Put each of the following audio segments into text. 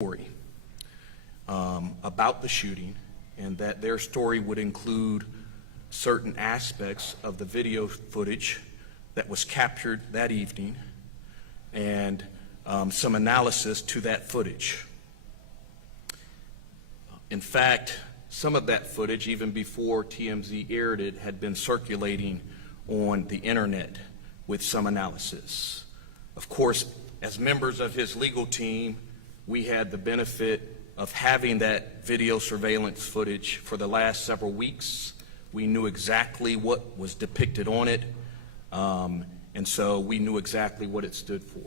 story about the shooting, and that their story would include certain aspects of the video footage that was captured that evening and some analysis to that footage. In fact, some of that footage, even before TMZ aired it, had been circulating on the internet with some analysis. Of course, as members of his legal team, we had the benefit of having that video surveillance footage for the last several weeks. We knew exactly what was depicted on it, and so we knew exactly what it stood for.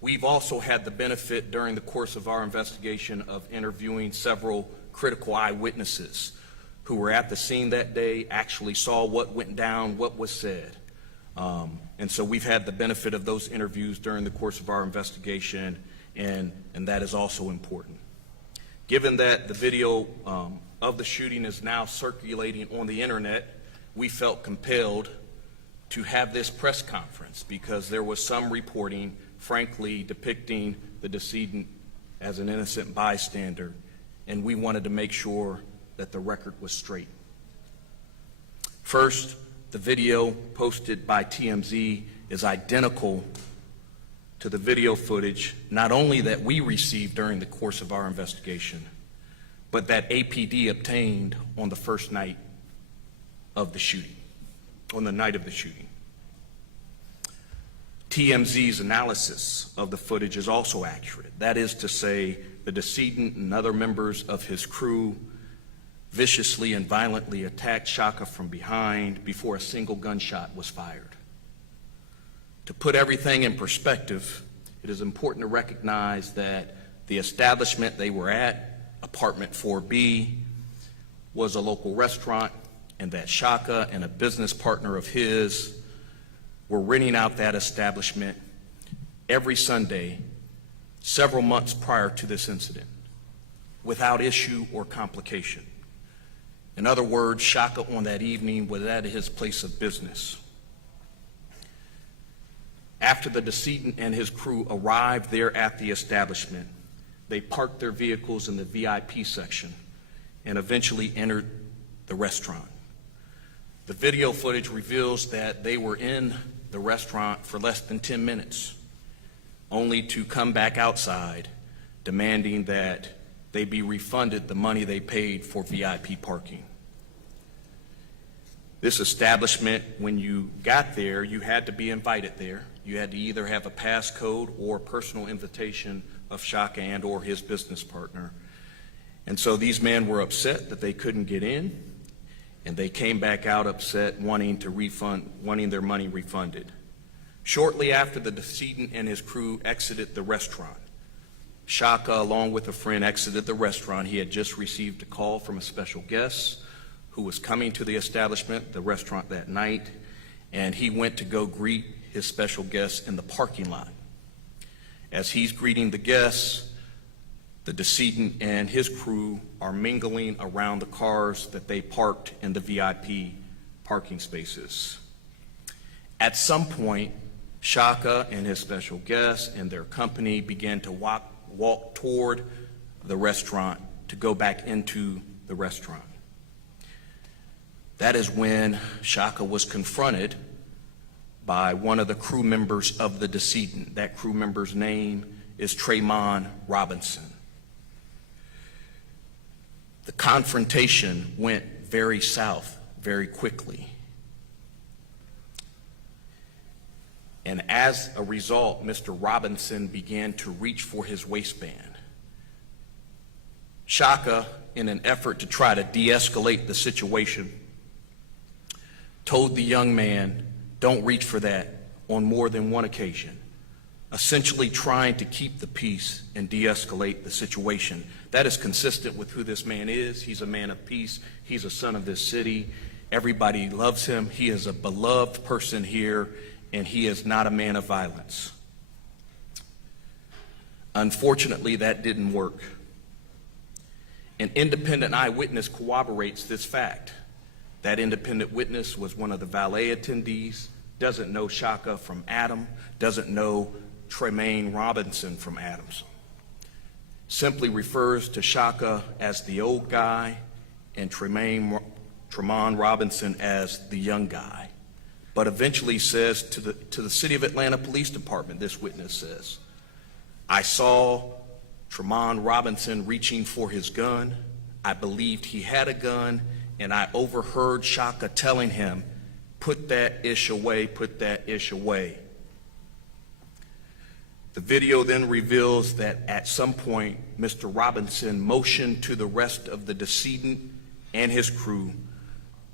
We've also had the benefit during the course of our investigation of interviewing several critical eyewitnesses who were at the scene that day, actually saw what went down, what was said. And so we've had the benefit of those interviews during the course of our investigation, and that is also important. Given that the video of the shooting is now circulating on the internet, we felt compelled to have this press conference because there was some reporting, frankly, depicting the decedent as an innocent bystander, and we wanted to make sure that the record was straight. First, the video posted by TMZ is identical to the video footage not only that we received during the course of our investigation, but that APD obtained on the first night of the shooting, on the night of the shooting. TMZ's analysis of the footage is also accurate. That is to say, the decedent and other members of his crew viciously and violently attacked Shaka from behind before a single gunshot was fired. To put everything in perspective, it is important to recognize that the establishment they were at, apartment 4B, was a local restaurant, and that Shaka and a business partner of his were renting out that establishment every Sunday several months prior to this incident, without issue or complication. In other words, Shaka on that evening was at his place of business. After the decedent and his crew arrived there at the establishment, they parked their vehicles in the VIP section and eventually entered the restaurant. The video footage reveals that they were in the restaurant for less than 10 minutes, only to come back outside demanding that they be refunded the money they paid for VIP parking. This establishment, when you got there, you had to be invited there. You had to either have a passcode or personal invitation of Shaka and or his business partner. And so these men were upset that they couldn't get in, and they came back out upset, wanting their money refunded. Shortly after the decedent and his crew exited the restaurant, Shaka, along with a friend, exited the restaurant. He had just received a call from a special guest who was coming to the establishment, the restaurant, that night, and he went to go greet his special guest in the parking lot. As he's greeting the guests, the decedent and his crew are mingling around the cars that they parked in the VIP parking spaces. At some point, Shaka and his special guest and their company began to walk toward the restaurant to go back into the restaurant. That is when Shaka was confronted by one of the crew members of the decedent. That crew member's name is Trayvon Robinson. The confrontation went very south very quickly. And as a result, Mr. Robinson began to reach for his waistband. Shaka, in an effort to try to de-escalate the situation, told the young man, "Don't reach for that," on more than one occasion, essentially trying to keep the peace and de-escalate the situation. That is consistent with who this man is. He's a man of peace. He's a son of this city. Everybody loves him. He is a beloved person here, and he is not a man of violence. Unfortunately, that didn't work. An independent eyewitness corroborates this fact. That independent witness was one of the valet attendees, doesn't know Shaka from Adam, doesn't know Tremaine Robinson from Adams. Simply refers to Shaka as the old guy and Tremaine Robinson as the young guy, but eventually says to the City of Atlanta Police Department, this witness says, "I saw Tremaine Robinson reaching for his gun. I believed he had a gun, and I overheard Shaka telling him, 'Put that ish away, put that ish away.'" The video then reveals that at some point, Mr. Robinson motioned to the rest of the decedent and his crew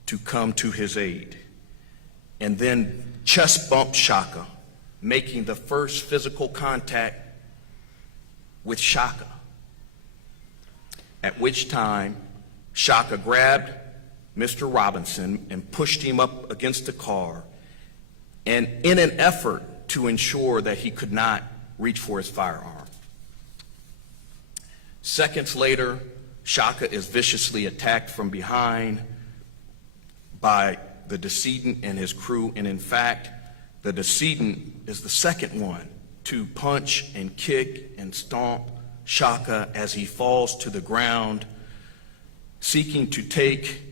to come to his aid, and then chest bumped Shaka, making the first physical contact with Shaka, at which time Shaka grabbed Mr. Robinson and pushed him up against the car, and in an effort to ensure that he could not reach for his firearm. Seconds later, Shaka is viciously attacked from behind by the decedent and his crew, and in fact, the decedent is the second one to punch and kick and stomp Shaka as he falls to the ground, seeking to take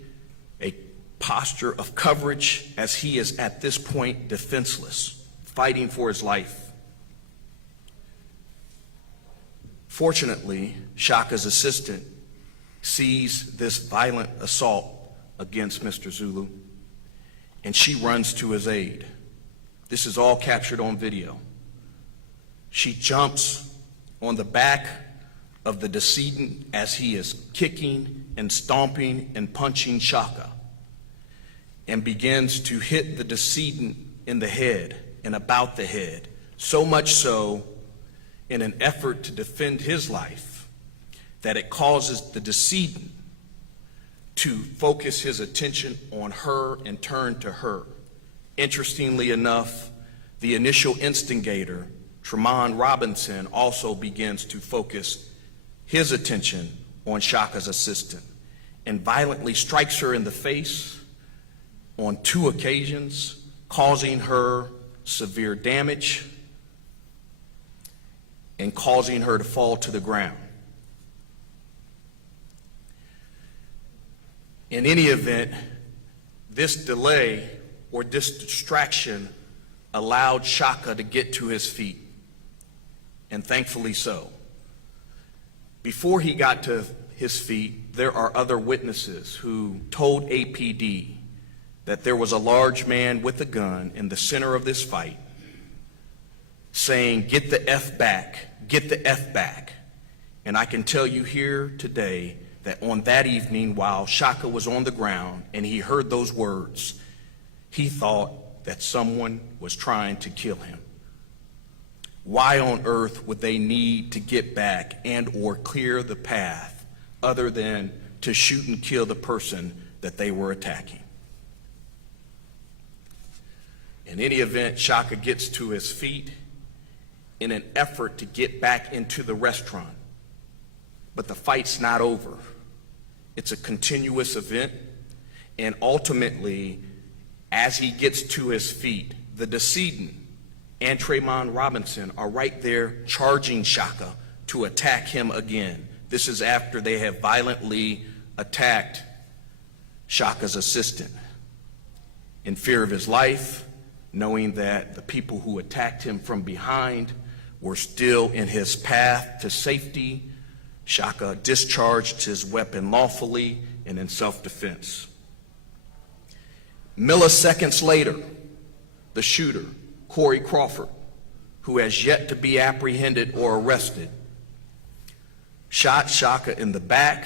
a posture of coverage as he is at this point defenseless, fighting for his life. Fortunately, Shaka's assistant sees this violent assault against Mr. Zulu, and she runs to his aid. This is all captured on video. She jumps on the back of the decedent as he is kicking and stomping and punching Shaka, and begins to hit the decedent in the head and about the head, so much so in an effort to defend his life that it causes the decedent to focus his attention on her and turn to her. Interestingly enough, the initial instigator, Tremaine Robinson, also begins to focus his attention on Shaka's assistant and violently strikes her in the face on 2 occasions, causing her severe damage and causing her to fall to the ground. In any event, this delay or this distraction allowed Shaka to get to his feet, and thankfully so. Before he got to his feet, there are other witnesses who told APD that there was a large man with a gun in the center of this fight saying, "Get the F back, get the F back." And I can tell you here today that on that evening, while Shaka was on the ground and he heard those words, he thought that someone was trying to kill him. Why on earth would they need to get back and or clear the path other than to shoot and kill the person that they were attacking? In any event, Shaka gets to his feet in an effort to get back into the restaurant. But the fight's not over. It's a continuous event, and ultimately, as he gets to his feet, the decedent and Tremaine Robinson are right there charging Shaka to attack him again. This is after they have violently attacked Shaka's assistant. In fear of his life, knowing that the people who attacked him from behind were still in his path to safety, Shaka discharged his weapon lawfully and in self-defense. Milliseconds later, the shooter, Corey Crawford, who has yet to be apprehended or arrested, shot Shaka in the back,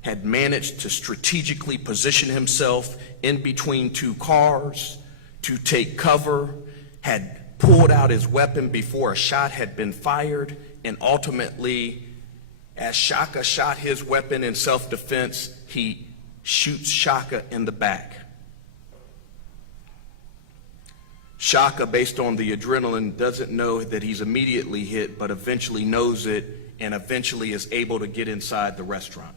had managed to strategically position himself in between 2 cars to take cover, had pulled out his weapon before a shot had been fired, and ultimately, as Shaka shot his weapon in self-defense, he shoots Shaka in the back. Shaka, based on the adrenaline, doesn't know that he's immediately hit, but eventually knows it and eventually is able to get inside the restaurant.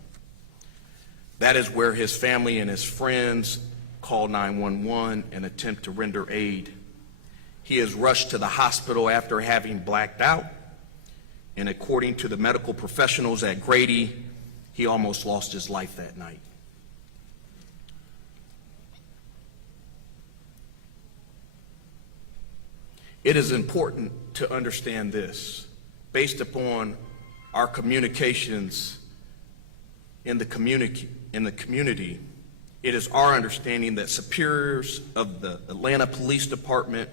That is where his family and his friends call 911 and attempt to render aid. He is rushed to the hospital after having blacked out. And according to the medical professionals at Grady, he almost lost his life that night. It is important to understand this. Based upon our communications in the community, it is our understanding that superiors of the Atlanta Police Department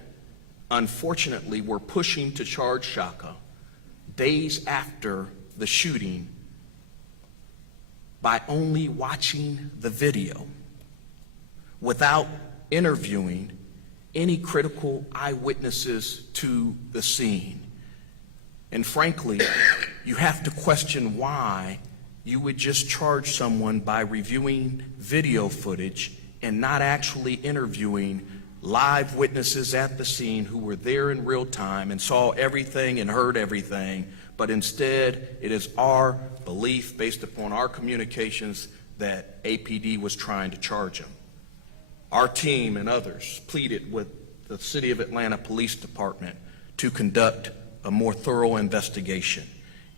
unfortunately were pushing to charge Shaka days after the shooting by only watching the video without interviewing any critical eyewitnesses to the scene. And frankly, you have to question why you would just charge someone by reviewing video footage and not actually interviewing live witnesses at the scene who were there in real time and saw everything and heard everything. But instead, it is our belief, based upon our communications, that APD was trying to charge him. Our team and others pleaded with the City of Atlanta Police Department to conduct a more thorough investigation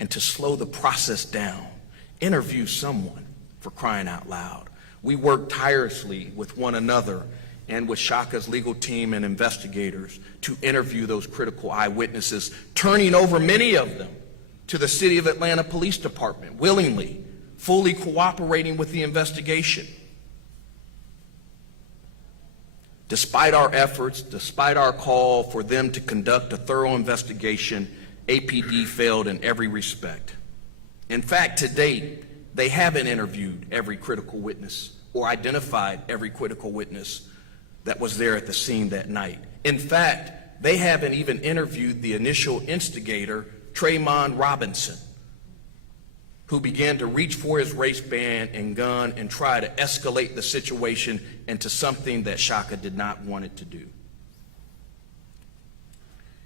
and to slow the process down. Interview someone, for crying out loud. We worked tirelessly with one another and with Shaka's legal team and investigators to interview those critical eyewitnesses, turning over many of them to the City of Atlanta Police Department, willingly, fully cooperating with the investigation. Despite our efforts, despite our call for them to conduct a thorough investigation, APD failed in every respect. In fact, to date, they haven't interviewed every critical witness or identified every critical witness that was there at the scene that night. In fact, they haven't even interviewed the initial instigator, Trayvon Robinson, who began to reach for his waistband and gun and try to escalate the situation into something that Shaka did not want it to do.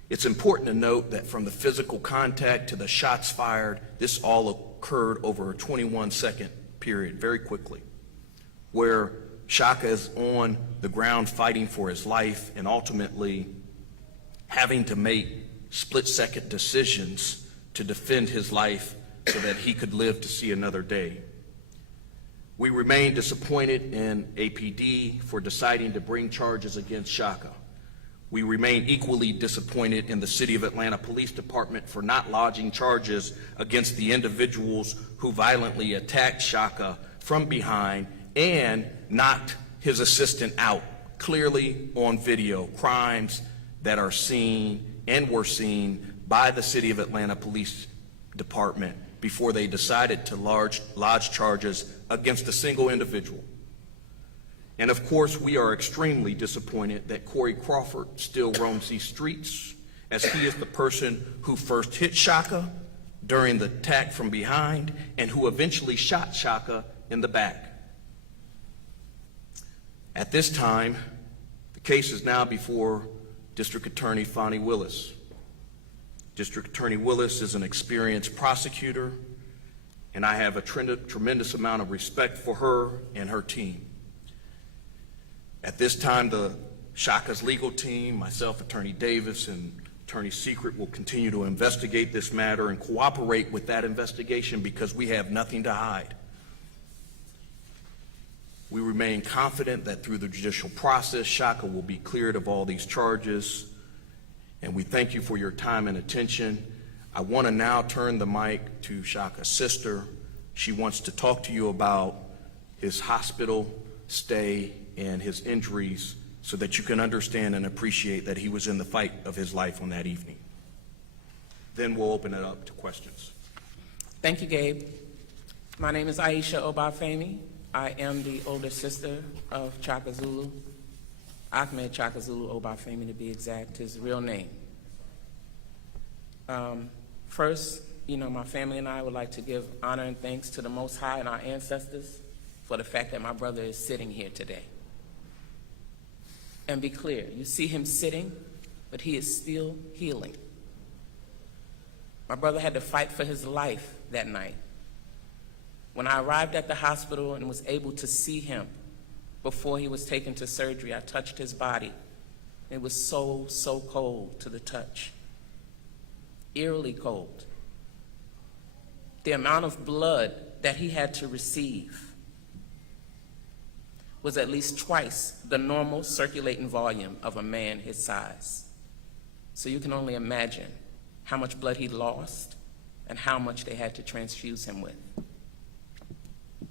It's important to note that from the physical contact to the shots fired, this all occurred over a 21-second period, very quickly, where Shaka is on the ground fighting for his life and ultimately having to make split-second decisions to defend his life so that he could live to see another day. We remain disappointed in APD for deciding to bring charges against Shaka. We remain equally disappointed in the City of Atlanta Police Department for not lodging charges against the individuals who violently attacked Shaka from behind and knocked his assistant out, clearly on video, crimes that are seen and were seen by the City of Atlanta Police Department before they decided to lodge charges against a single individual. And of course, we are extremely disappointed that Corey Crawford still roams these streets, as he is the person who first hit Shaka during the attack from behind and who eventually shot Shaka in the back. At this time, the case is now before District Attorney Fonnie Willis. District Attorney Willis is an experienced prosecutor, and I have a tremendous amount of respect for her and her team. At this time, the Shaka's legal team, myself, Attorney Davis, and Attorney Secret will continue to investigate this matter and cooperate with that investigation because we have nothing to hide. We remain confident that through the judicial process, Shaka will be cleared of all these charges, and we thank you for your time and attention. I want to now turn the mic to Shaka's sister. She wants to talk to you about his hospital stay and his injuries so that you can understand and appreciate that he was in the fight of his life on that evening. Then we'll open it up to questions. Thank you, Gabe. My name is Aisha Obafemi. I am the older sister of Chaka Zulu. Ahmed Chaka Zulu Obafemi, to be exact, his real name. First, my family and I would like to give honor and thanks to the Most High and our ancestors for the fact that my brother is sitting here today. And be clear, you see him sitting, but he is still healing. My brother had to fight for his life that night. When I arrived at the hospital and was able to see him before he was taken to surgery, I touched his body It was so, so cold to the touch, eerily cold. The amount of blood that he had to receive was at least twice the normal circulating volume of a man his size. So you can only imagine how much blood he lost and how much they had to transfuse him with.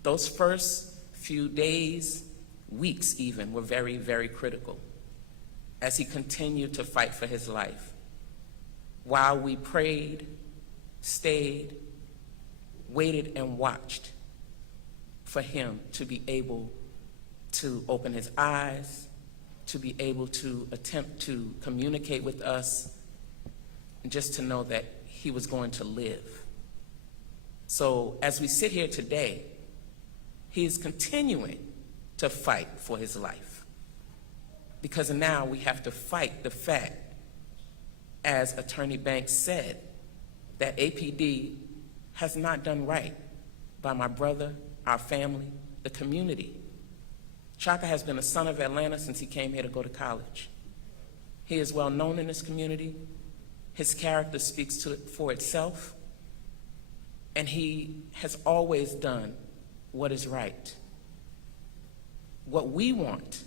Those first few days, weeks even, were very, very critical as he continued to fight for his life. While we prayed, stayed, waited, and watched for him to be able to open his eyes, to be able to attempt to communicate with us, and just to know that he was going to live. So as we sit here today, he is continuing to fight for his life. Because now we have to fight the fact, as Attorney Banks said, that APD has not done right by my brother, our family, the community. Shaka has been a son of Atlanta since he came here to go to college. He is well known in this community. His character speaks for itself. And he has always done what is right. What we want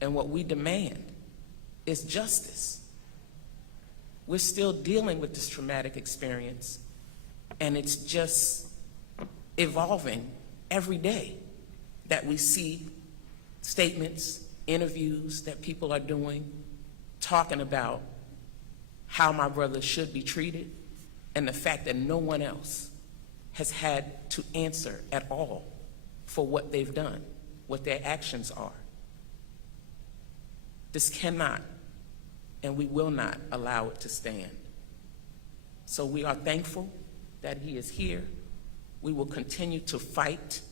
and what we demand is justice. We're still dealing with this traumatic experience, and it's just evolving every day that we see statements, interviews that people are doing, talking about how my brother should be treated, and the fact that no one else has had to answer at all for what they've done, what their actions are. This cannot and we will not allow it to stand. So we are thankful that he is here. We will continue to fight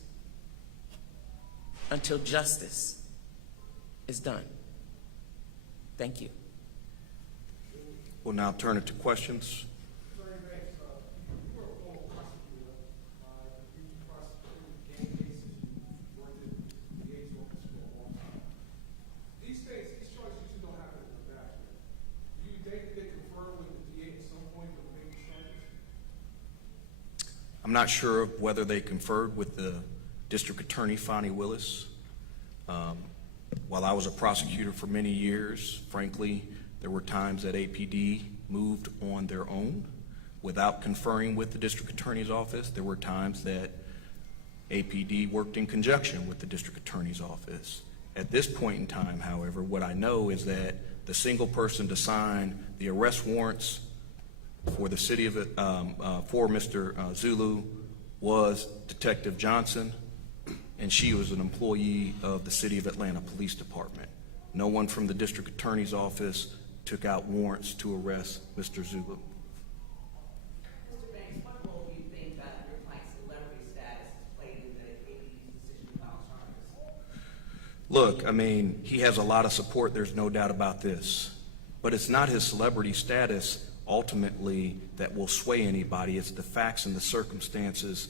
until justice is done. Thank you. We'll now turn it to questions. I'm not sure of whether they conferred with the District Attorney, Fonnie Willis. While I was a prosecutor for many years, frankly, there were times that APD moved on their own without conferring with the District Attorney's office. There were times that APD worked in conjunction with the District Attorney's office. At this point in time, however, what I know is that the single person to sign the arrest warrants for the city of for Mr. Zulu was Detective Johnson, and she was an employee of the City of Atlanta Police Department. No one from the District Attorney's office took out warrants to arrest Mr. Zulu. Mr. Banks, what role do you think that your client's celebrity status has played in the APD's decision to file charges? Look, I mean, he has a lot of support, there's no doubt about this. But it's not his celebrity status ultimately that will sway anybody. It's the facts and the circumstances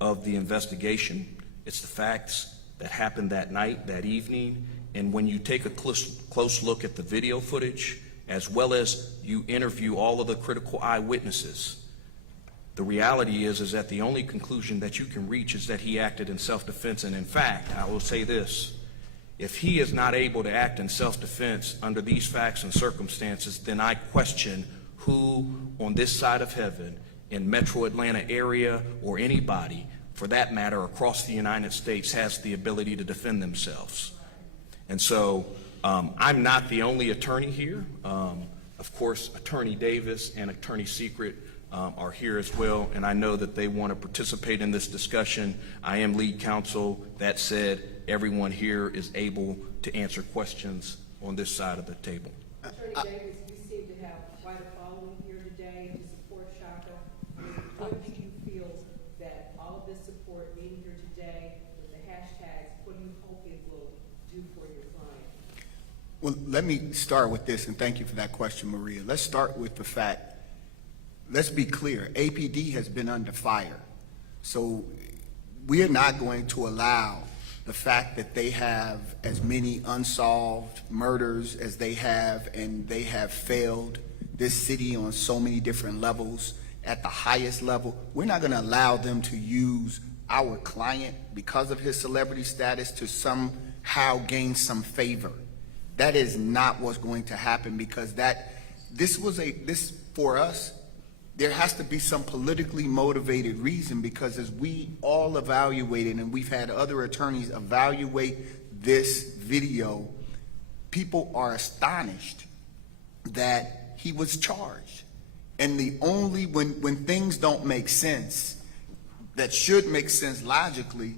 of the investigation. It's the facts that happened that night, that evening. And when you take a close look at the video footage, as well as you interview all of the critical eyewitnesses, the reality is that the only conclusion that you can reach is that he acted in self-defense. And in fact, I will say this, if he is not able to act in self-defense under these facts and circumstances, then I question who on this side of heaven in Metro Atlanta area, or anybody for that matter across the United States, has the ability to defend themselves. And so I'm not the only attorney here. Of course, Attorney Davis and Attorney Secret are here as well, and I know that they want to participate in this discussion. I am lead counsel. That said, everyone here is able to answer questions on this side of the table. Attorney Davis, you seem to have quite a following here today to support Shaka. What do you feel that all of this support being here today with the hashtags, what do you hope it will do for your client? Well, let me start with this, and thank you for that question, Maria. Let's start with the fact, let's be clear, APD has been under fire. So we are not going to allow the fact that they have as many unsolved murders as they have, and they have failed this city on so many different levels, at the highest level. We're not going to allow them to use our client because of his celebrity status to somehow gain some favor. That is not what's going to happen, because this for us, there has to be some politically motivated reason, because as we all evaluated, and we've had other attorneys evaluate this video, people are astonished that he was charged. And when things don't make sense, that should make sense logically,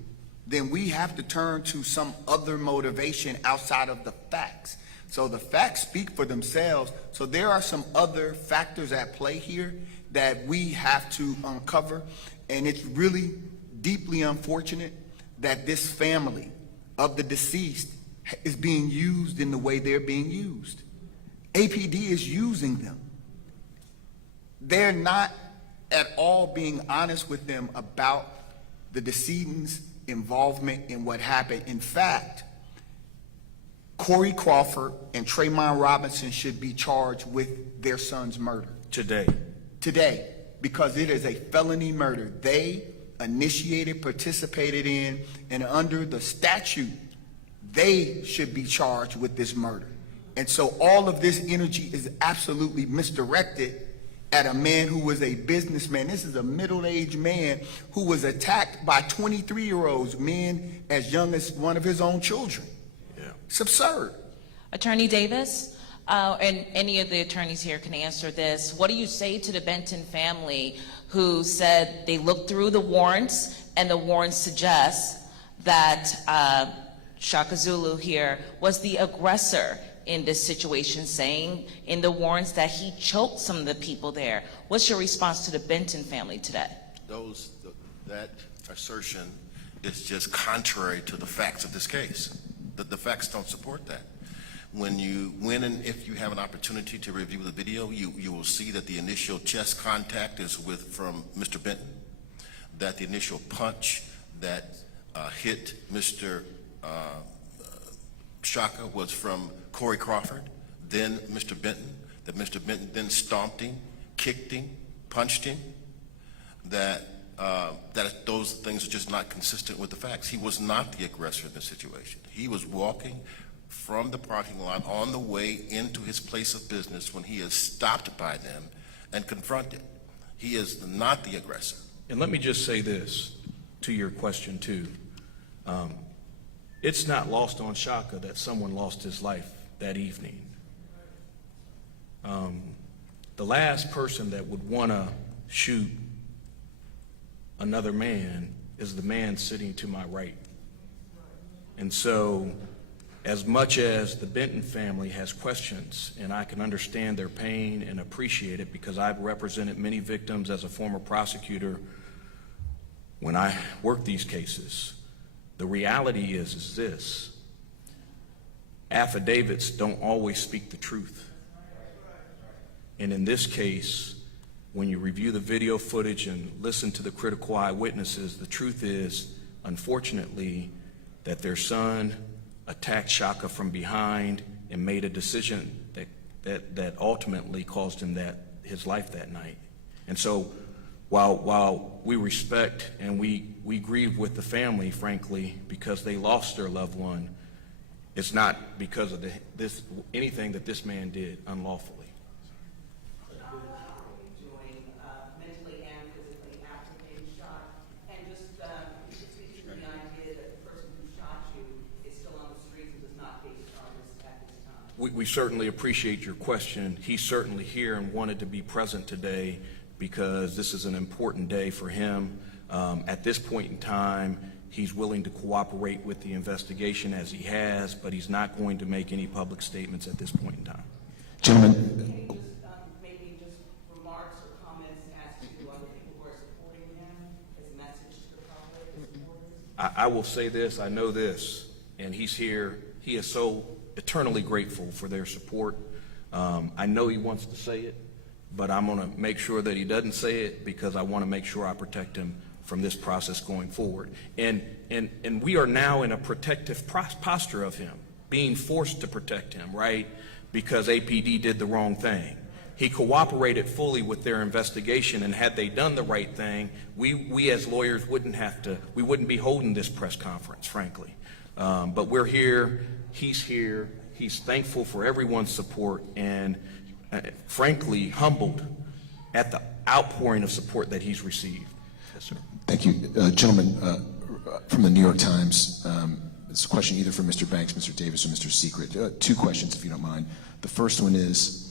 then we have to turn to some other motivation outside of the facts. So the facts speak for themselves. So there are some other factors at play here that we have to uncover. And it's really deeply unfortunate that this family of the deceased is being used in the way they're being used. APD is using them. They're not at all being honest with them about the decedent's involvement in what happened. In fact, Corey Crawford and Trayvon Robinson should be charged with their son's murder. Today, because it is a felony murder. They initiated, participated in, and under the statute, they should be charged with this murder. And so all of this energy is absolutely misdirected at a man who was a businessman. This is a middle-aged man who was attacked by 23-year-olds, men as young as one of his own children. Yeah. It's absurd. Attorney Davis, and any of the attorneys here can answer this. What do you say to the Benton family who said they looked through the warrants, and the warrants suggest that Shaka Zulu here was the aggressor in this situation, saying in the warrants that he choked some of the people there? What's your response to the Benton family today? That assertion is just contrary to the facts of this case. The facts don't support that. And if you have an opportunity to review the video, you will see that the initial chest contact is from Mr. Benton, that the initial punch that hit Mr. Shaka was from Corey Crawford, then Mr. Benton, that Mr. Benton then stomped him, kicked him, punched him, that those things are just not consistent with the facts. He was not the aggressor in this situation. He was walking from the parking lot on the way into his place of business when he is stopped by them and confronted. He is not the aggressor. And let me just say this to your question too. It's not lost on Shaka that someone lost his life that evening. The last person that would want to shoot another man is the man sitting to my right. And so, as much as the Benton family has questions, and I can understand their pain and appreciate it, because I've represented many victims as a former prosecutor when I work these cases, the reality is this: affidavits don't always speak the truth. And in this case, when you review the video footage and listen to the critical eyewitnesses, the truth is, unfortunately, that their son attacked Shaka from behind and made a decision that ultimately cost him his life that night. And so while we respect and we grieve with the family, frankly, because they lost their loved one, it's not because of anything that this man did unlawfully. Doing mentally and physically after being shot, and just speaking to the idea that the person who shot you is still on the streets and does not face charges at this time. We certainly appreciate your question. He's certainly here and wanted to be present today because this is an important day for him. At this point in time, he's willing to cooperate with the investigation as he has, but he's not going to make any public statements at this point in time. Gentlemen. Can you just maybe just remarks or comments as to other people who are supporting him, his message to the public, his supporters? I will say this, I know this, and he's here. He is so eternally grateful for their support. I know he wants to say it, but I'm going to make sure that he doesn't say it because I want to make sure I protect him from this process going forward. And we are now in a protective posture of him, being forced to protect him, right? Because APD did the wrong thing. He cooperated fully with their investigation, and had they done the right thing, we as lawyers we wouldn't be holding this press conference, frankly. But we're here, he's thankful for everyone's support, and frankly, humbled at the outpouring of support that he's received. Yes, sir. Thank you. Gentlemen, from the New York Times, it's a question either for Mr. Banks, Mr. Davis, or Mr. Secret. Two questions, if you don't mind. The first one is,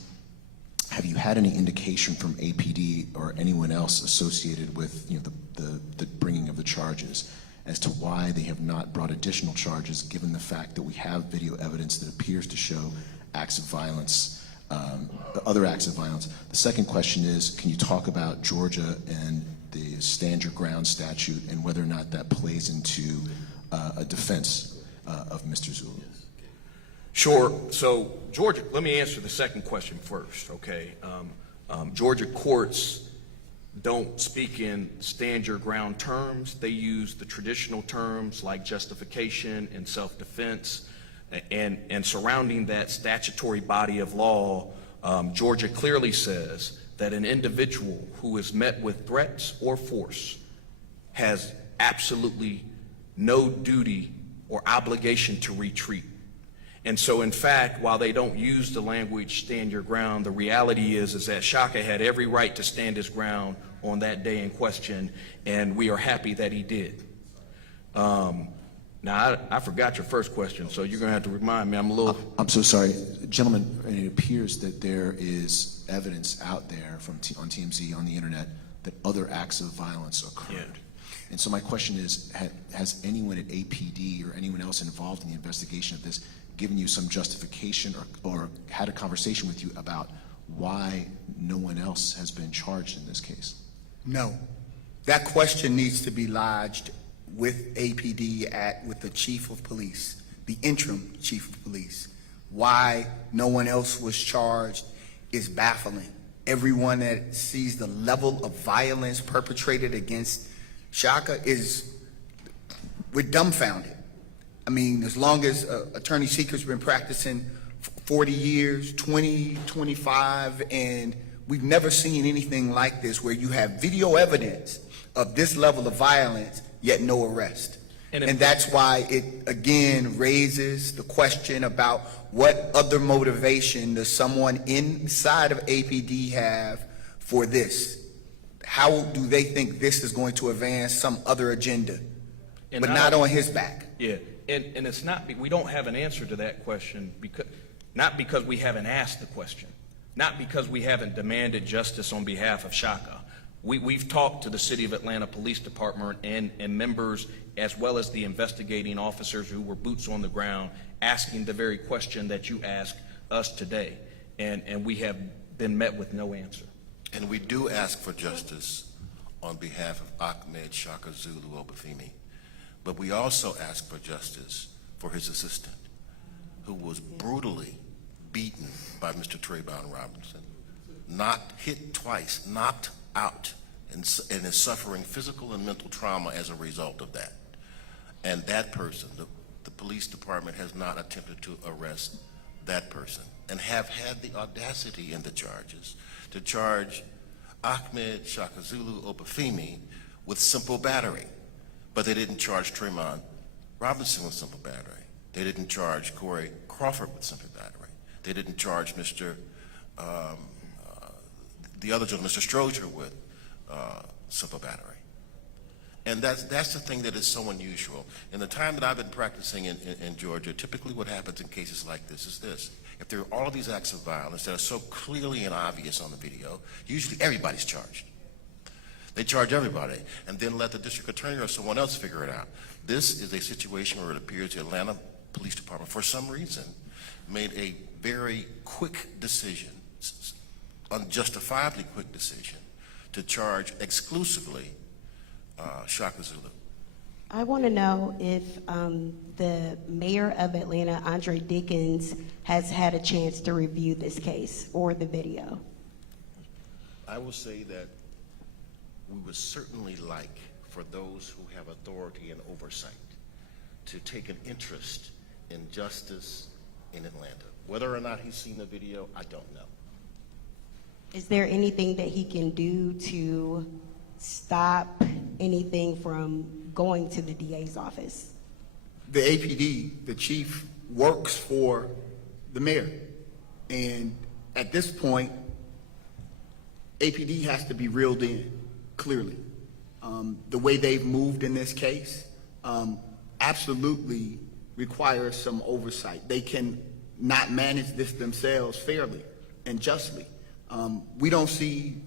have you had any indication from APD or anyone else associated with the bringing of the charges as to why they have not brought additional charges, given the fact that we have video evidence that appears to show acts of violence, other acts of violence? The second question is, can you talk about Georgia and the stand your ground statute and whether or not that plays into a defense of Mr. Zulu? Sure. So, Georgia, let me answer the second question first, okay? Georgia courts don't speak in stand your ground terms. They use the traditional terms like justification and self-defense. And surrounding that statutory body of law, Georgia clearly says that an individual who is met with threats or force has absolutely no duty or obligation to retreat. And so, in fact, while they don't use the language stand your ground, the reality is that Shaka had every right to stand his ground on that day in question, and we are happy that he did. Now, I forgot your first question, so you're going to have to remind me. I'm so sorry. Gentlemen, it appears that there is evidence out there on TMZ, on the internet, that other acts of violence occurred. Yeah. And so my question is, has anyone at APD or anyone else involved in the investigation of this given you some justification or had a conversation with you about why no one else has been charged in this case? No. That question needs to be lodged with APD with the chief of police, the interim chief of police. Why no one else was charged is baffling. Everyone that sees the level of violence perpetrated against Shaka we're dumbfounded. I mean, as long as Attorney Seeker's been practicing 40 years, 20, 25, and we've never seen anything like this where you have video evidence of this level of violence, yet no arrest. And that's why it, again, raises the question about what other motivation does someone inside of APD have for this? How do they think this is going to advance some other agenda, but not on his back? Yeah. And it's not, we don't have an answer to that question, not because we haven't asked the question, not because we haven't demanded justice on behalf of Shaka. We've talked to the City of Atlanta Police Department and members, as well as the investigating officers who were boots on the ground, asking the very question that you asked us today. And we have been met with no answer. And we do ask for justice on behalf of Ahmed Chaka Zulu Obafemi. But we also ask for justice for his assistant, who was brutally beaten by Mr. Trayvon Robinson, hit twice, knocked out, and is suffering physical and mental trauma as a result of that. And that person, the police department has not attempted to arrest that person, and have had the audacity in the charges to charge Ahmed Chaka Zulu Obafemi with simple battery. But they didn't charge Trayvon Robinson with simple battery. They didn't charge Corey Crawford with simple battery. They didn't charge the other gentleman, Mr. Stroger, with simple battery. And that's the thing that is so unusual. In the time that I've been practicing in Georgia, typically what happens in cases like this is this. If there are all of these acts of violence that are so clearly and obvious on the video, usually everybody's charged. They charge everybody and then let the district attorney or someone else figure it out. This is a situation where it appears the Atlanta Police Department, for some reason, made a very quick decision, unjustifiably quick decision, to charge exclusively Shaka Zulu. I want to know if the mayor of Atlanta, Andre Dickens, has had a chance to review this case or the video. I will say that we would certainly like for those who have authority and oversight to take an interest in justice in Atlanta. Whether or not he's seen the video, I don't know. Is there anything that he can do to stop anything from going to the DA's office? The APD, the chief, works for the mayor. And at this point, APD has to be reeled in, clearly. The way they've moved in this case absolutely requires some oversight. They can not manage this themselves fairly and justly. We don't see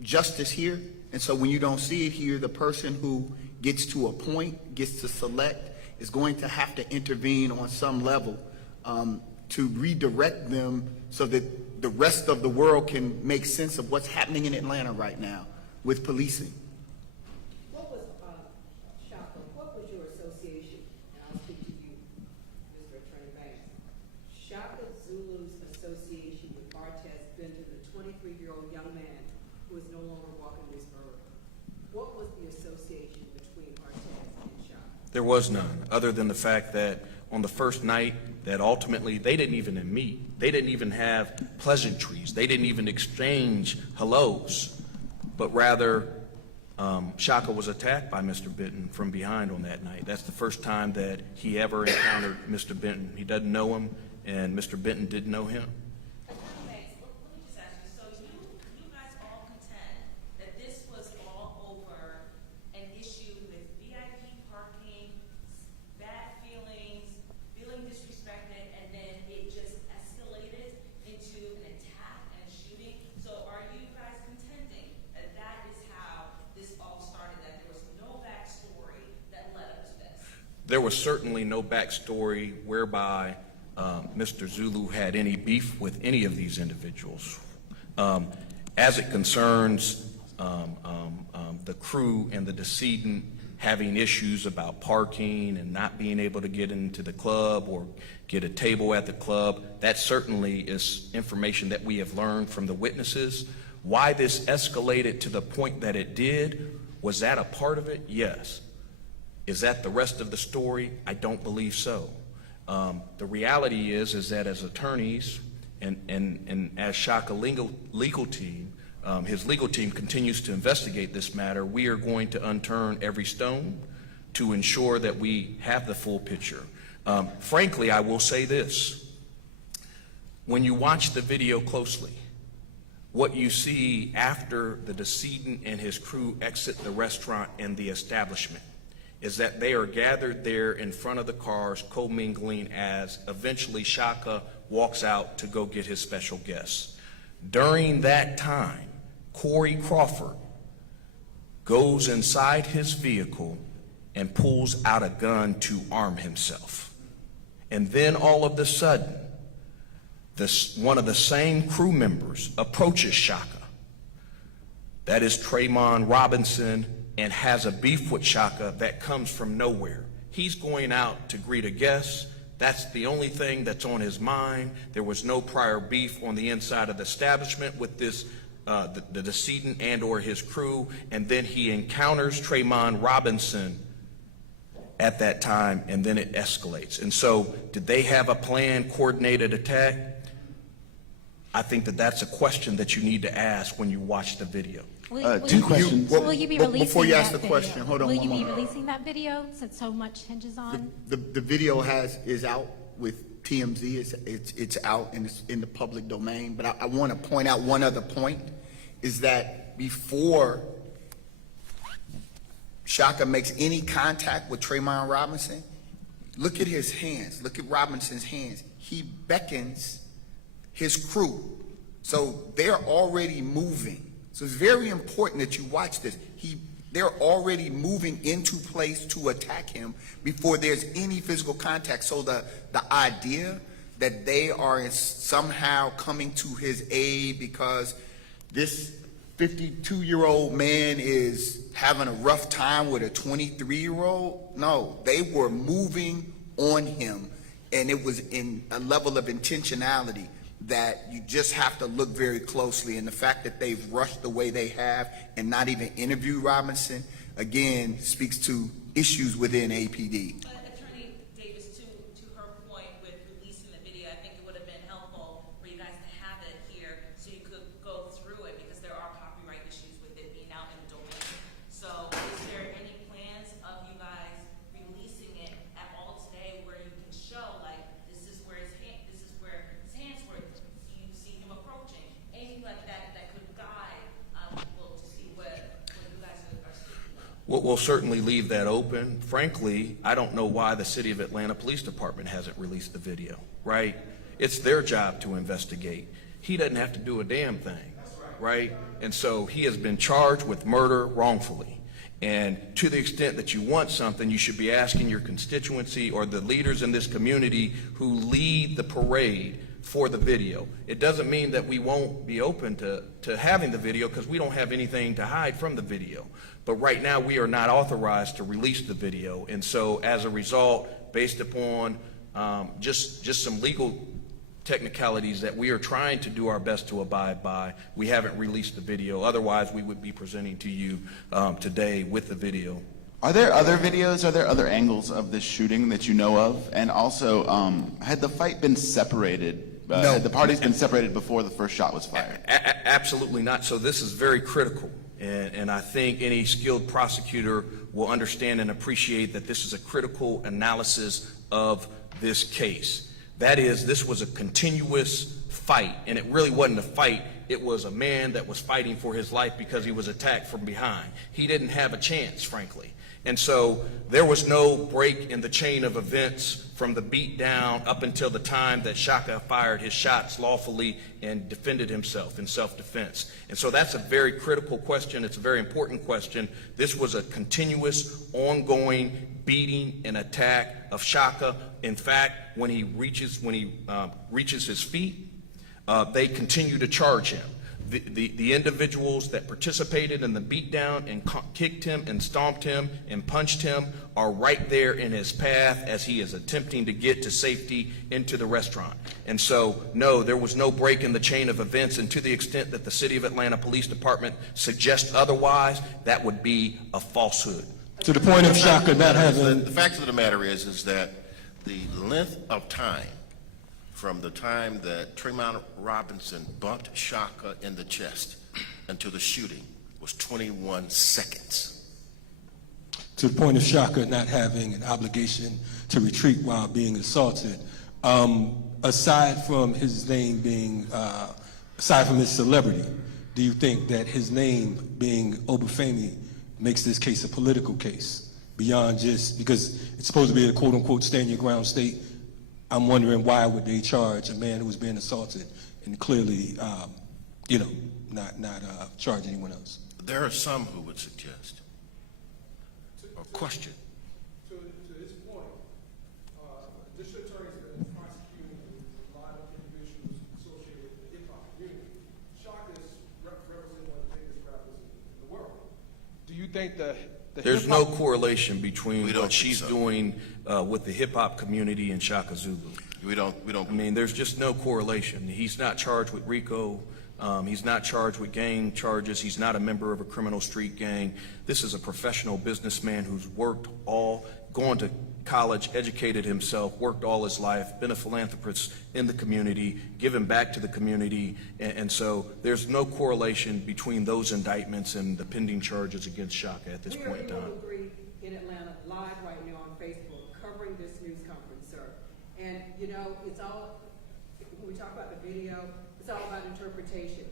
justice here, and so when you don't see it here, the person who gets to appoint, gets to select, is going to have to intervene on some level to redirect them so that the rest of the world can make sense of what's happening in Atlanta right now with policing. What was, Shaka, what was your association, and I'll speak to you, Mr. Attorney Banks, Shaka Zulu's association with Bartez Benton, the 23-year-old young man who is no longer walking this earth? What was the association between Bartez and Shaka? There was none, other than the fact that on the first night that ultimately they didn't even meet. They didn't even have pleasantries. They didn't even exchange hellos, but rather Shaka was attacked by Mr. Benton from behind on that night. That's the first time that he ever encountered Mr. Benton. He doesn't know him, and Mr. Benton didn't know him. Let me just ask you, so you guys all contend that this was all over an issue with VIP parking, bad feelings, feeling disrespected, and then it just escalated into an attack and a shooting? So are you guys contending that that is how this all started, that there was no backstory that led up to this? There was certainly no backstory whereby Mr. Zulu had any beef with any of these individuals. As it concerns the crew and the decedent having issues about parking and not being able to get into the club or get a table at the club, that certainly is information that we have learned from the witnesses. Why this escalated to the point that it did, was that a part of it? Yes. Is that the rest of the story? I don't believe so. The reality is that as attorneys and as Shaka legal team, his legal team continues to investigate this matter, we are going to unturn every stone to ensure that we have the full picture. Frankly, I will say this. When you watch the video closely, what you see after the decedent and his crew exit the restaurant and the establishment is that they are gathered there in front of the cars, commingling as eventually Shaka walks out to go get his special guests. During that time, Corey Crawford goes inside his vehicle and pulls out a gun to arm himself. And then all of a sudden, one of the same crew members approaches Shaka. That is Trayvon Robinson, and has a beef with Shaka that comes from nowhere. He's going out to greet a guest. That's the only thing that's on his mind. There was no prior beef on the inside of the establishment with this, the decedent and or his crew, and then he encounters Trayvon Robinson at that time, and then it escalates. And so, did they have a planned, coordinated attack? I think that that's a question that you need to ask when you watch the video. Two questions. Will you be releasing Before you ask the that question, video? hold on Will one you be moment. releasing that video since so much hinges on? The video is out with TMZ. It's out and it's in the public domain. But I want to point out one other point, is that before Shaka makes any contact with Trayvon Robinson, look at his hands. Look at Robinson's hands. He beckons his crew. So they're already moving. So it's very important that you watch this. They're already moving into place to attack him before there's any physical contact. So the idea that they are somehow coming to his aid because this 52-year-old man is having a rough time with a 23-year-old, no, they were moving on him, and it was in a level of intentionality. that you just have to look very closely. And the fact that they've rushed the way they have and not even interviewed Robinson, again, speaks to issues within APD. Attorney Davis, to her point with releasing the video, I think it would have been helpful for you guys to have it here so you could go through it, because there are copyright issues with it being out in the domain. So is there any plans of you guys releasing it at all today where you can show, like, this is where his hands were, you see him approaching, anything like that that could guide people to see what you guys are speaking of? We'll certainly leave that open. Frankly, I don't know why the City of Atlanta Police Department hasn't released the video, right? It's their job to investigate. He doesn't have to do a damn thing, right? And so he has been charged with murder wrongfully. And to the extent that you want something, you should be asking your constituency or the leaders in this community who lead the parade for the video. It doesn't mean that we won't be open to having the video, because we don't have anything to hide from the video. But right now, we are not authorized to release the video. And so as a result, based upon just some legal technicalities that we are trying to do our best to abide by, we haven't released the video. Otherwise, we would be presenting to you today with the video. Are there other videos, are there other angles of this shooting that you know of? And also, had the fight been separated? No. Had the parties been separated before the first shot was fired? Absolutely not. So this is very critical. And I think any skilled prosecutor will understand and appreciate that this is a critical analysis of this case. That is, this was a continuous fight, and it really wasn't a fight. It was a man that was fighting for his life because he was attacked from behind. He didn't have a chance, frankly. And so there was no break in the chain of events from the beat down up until the time that Shaka fired his shots lawfully and defended himself in self-defense. And so that's a very critical question. It's a very important question. This was a continuous, ongoing beating and attack of Shaka. In fact, when he reaches his feet, they continue to charge him. The individuals that participated in the beatdown and kicked him and stomped him and punched him are right there in his path as he is attempting to get to safety into the restaurant. And so, no, there was no break in the chain of events, and to the extent that the City of Atlanta Police Department suggests otherwise, that would be a falsehood. To the point of Shaka not having... The fact of the matter is that the length of time from the time that Tremont Robinson bumped Shaka in the chest until the shooting was 21 seconds. To the point of Shaka not having an obligation to retreat while being assaulted, aside from his name being, aside from his celebrity, do you think that his name being Obafemi makes this case a political case beyond just, because it's supposed to be a quote-unquote stand your ground state? I'm wondering, why would they charge a man who was being assaulted and clearly, not charge anyone else? There are some who would suggest or question. To his point, the district attorney's been prosecuting a lot of individuals associated with the hip-hop community. Shaka is representing one of the biggest rappers in the world. Do you think There's no correlation between We don't what she's think so. doing with the hip-hop community and Chaka Zulu. We don't. I mean, there's just no correlation. He's not charged with RICO. He's not charged with gang charges. He's not a member of a criminal street gang. This is a professional businessman who's gone to college, educated himself, worked all his life, been a philanthropist in the community, given back to the community. And so there's no correlation between those indictments and the pending charges against Shaka at this point in time. We are able to agree in Atlanta, live right now on Facebook, covering this news conference, sir. And, it's all, when we talk about the video, it's all about interpretation.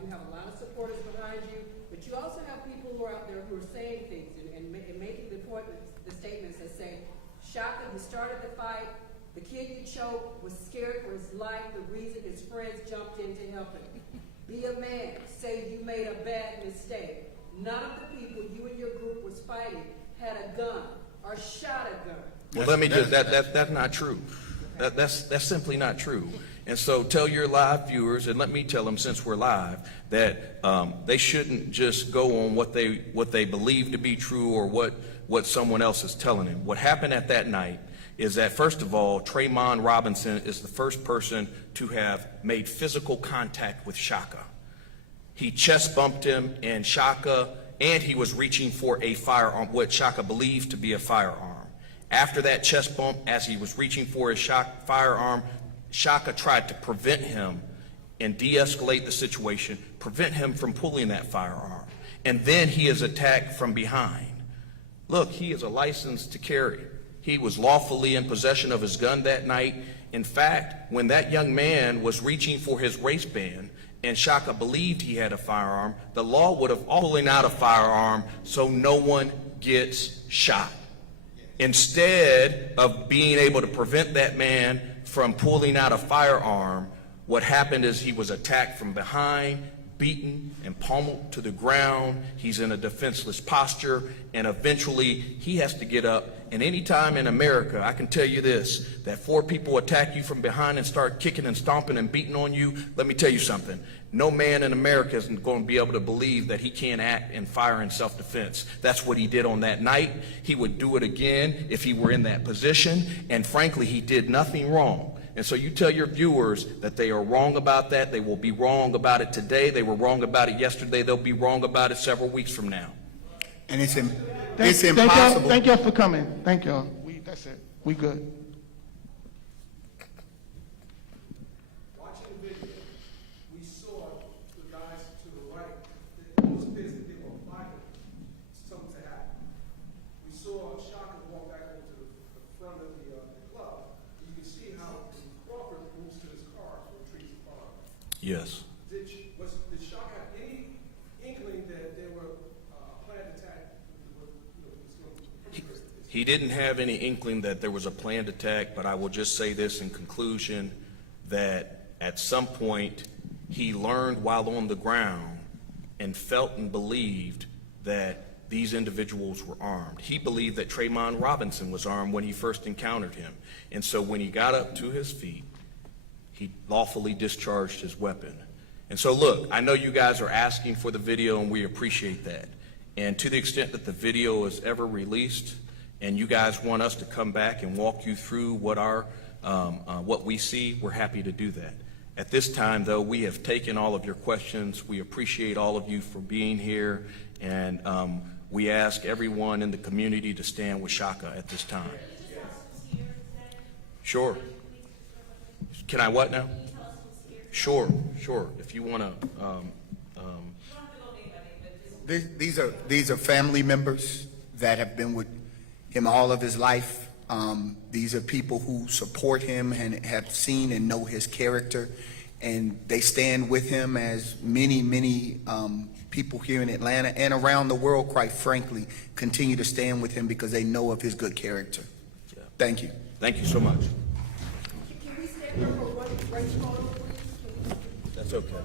You have a lot of supporters behind you, but you also have people who are out there who are saying things and making the statements that say, Shaka, you started the fight, the kid you choked was scared for his life, the reason his friends jumped in to help him. Be a man, say you made a bad mistake. None of the people you and your group was fighting had a gun or shot a gun. Well, let me just, that's not true. That's simply not true. And so tell your live viewers, and let me tell them, since we're live, that they shouldn't just go on what they believe to be true or what someone else is telling them. What happened at that night is that, first of all, Trayvon Robinson is the first person to have made physical contact with Shaka. He chest bumped him, and he was reaching for a firearm, what Shaka believed to be a firearm. After that chest bump, as he was reaching for his firearm, Shaka tried to prevent him and de-escalate the situation, prevent him from pulling that firearm. And then he is attacked from behind. Look, he is a license to carry. He was lawfully in possession of his gun that night. In fact, when that young man was reaching for his waistband and Shaka believed he had a firearm, the law would have pulling out a firearm so no one gets shot. Instead of being able to prevent that man from pulling out a firearm, what happened is he was attacked from behind, beaten and pummeled to the ground. He's in a defenseless posture, and eventually he has to get up. And anytime in America, I can tell you this, that 4 people attack you from behind and start kicking and stomping and beating on you, let me tell you something. No man in America is going to be able to believe that he can't act and fire in self-defense. That's what he did on that night. He would do it again if he were in that position, and frankly, he did nothing wrong. And so you tell your viewers that they are wrong about that. They will be wrong about it today. They were wrong about it yesterday. They'll be wrong about it several weeks from now. And it's impossible. Thank y'all for coming. Thank y'all. That's it. We good. Watching the video, we saw the guys to the right, it was appears that they were fighting something to happen. We saw Shaka walk back over to the front of the club. You can see how Crawford moves to his car to retrieve the firearm. Yes. Did Shaka have any inkling that there were a planned attack? He didn't have any inkling that there was a planned attack, but I will just say this in conclusion, that at some point he learned while on the ground and felt and believed that these individuals were armed. He believed that Trayvon Robinson was armed when he first encountered him. And so when he got up to his feet, he lawfully discharged his weapon. And so look, I know you guys are asking for the video, and we appreciate that. And to the extent that the video is ever released, and you guys want us to come back and walk you through what we see, we're happy to do that. At this time, though, we have taken all of your questions. We appreciate all of you for being here, and we ask everyone in the community to stand with Shaka at this time. Sure. Can I what now? Sure. If you want to. These are family members that have been with him all of his life. These are people who support him and have seen and know his character, and they stand with him, as many people here in Atlanta and around the world, quite frankly, continue to stand with him because they know of his good character. Yeah. Thank you. Thank you so much. Can we stand up for one race photo, please? That's okay.